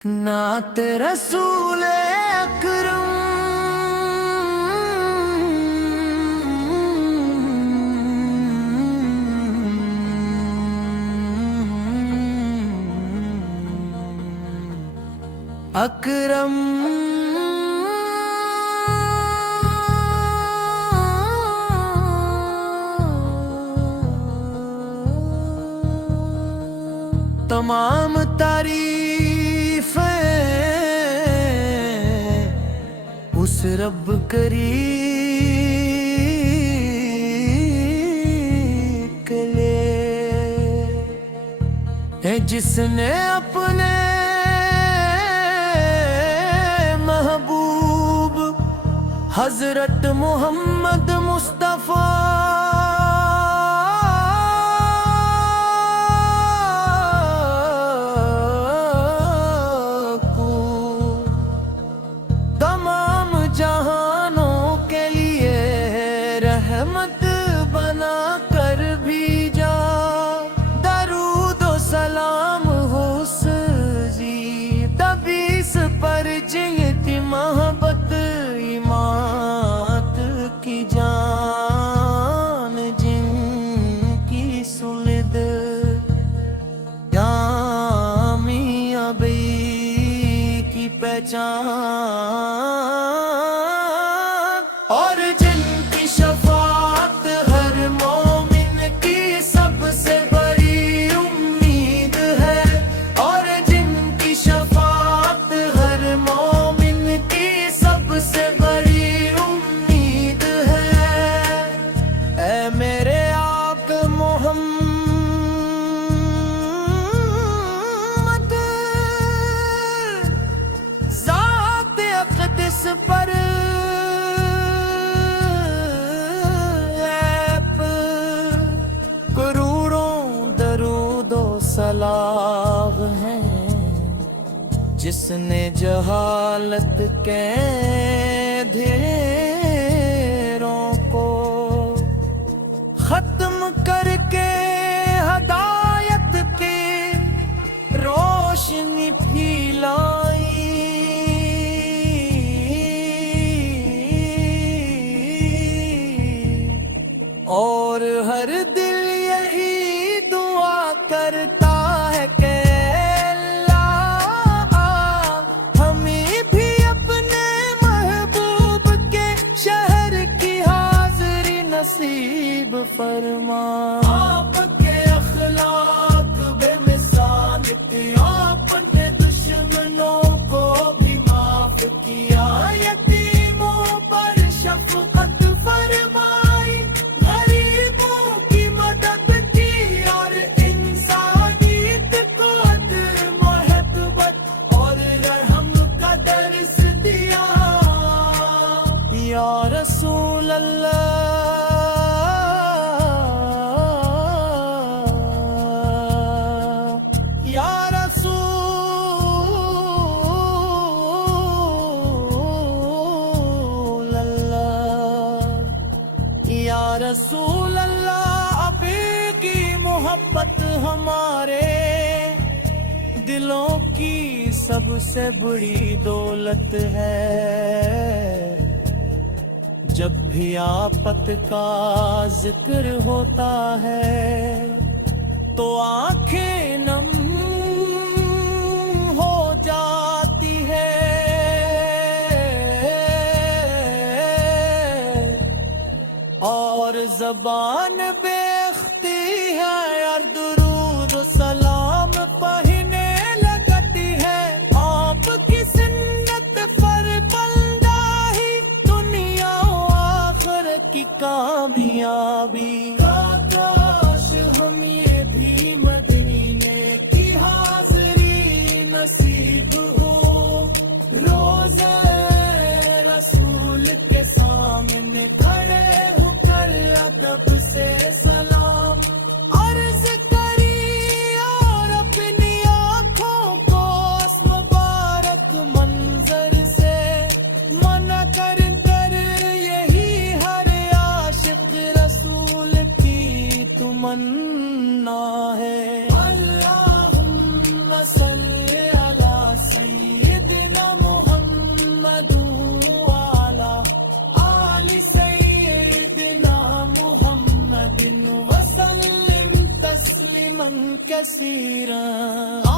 नात रसूल अकरम अकरम तमाम तारीफ़ें उस रब करीम के लिए है जिसने अपने महबूब हजरत मोहम्मद मुस्तफ़ा रहमत बना कर भेजा। दरूद सलाम हुस्जी तबीस पर जियती मोहब्बत इमात की जान जिनकी सुलिद कामयाबी की पहचान और जिनकी शफाअत हर मोमिन की सबसे बड़ी उम्मीद है और जिनकी शफाअत हर मोमिन की सबसे बड़ी उम्मीद है। ऐ मेरे आका मोहम्मद ज़ात अक़दस पर सलाम है जिसने जहालत के अंधेरों को खत्म करके हदायत की रोशनी फैलाई और हर दिल यही दुआ करता है कि अल्लाह हमें भी अपने महबूब के शहर की हाज़िरी नसीब फरमा। आपके अखलाक बेमिसाल थे, आपने दुश्मनों को भी माफ किया, यतीमों पर शफ़क़त फरमाई, गरीबों की मदद की और इंसानियत को मोहब्बत और रहम का दर्स दिया। या रसूल अल्लाह या रसूल अल्लाह या रसूल अल्लाह आपकी मोहब्बत हमारे दिलों की सबसे बड़ी दौलत है। जब भी आफत का जिक्र होता है तो आंखें नम हो जाती है और ज़बान बेख्ती है और दुरूद सलाम पढ़ने लगती है। आपकी सुन्नत पर बंदा ही दुनिया आखिरत की कामयाबी। काश हम ये भी मदीने की हाज़िरी नसीब हो, रोज़े रसूल के सामने खड़े होकर अदब से सलाम अर्ज़ करी और अपनी आँखों को उस मुबारक मंजर से मना कर यही हर आशिक़ रसूल की तमन्ना है। अल्लाहुम्मा सल्ली अला सय्यिदना كثيرا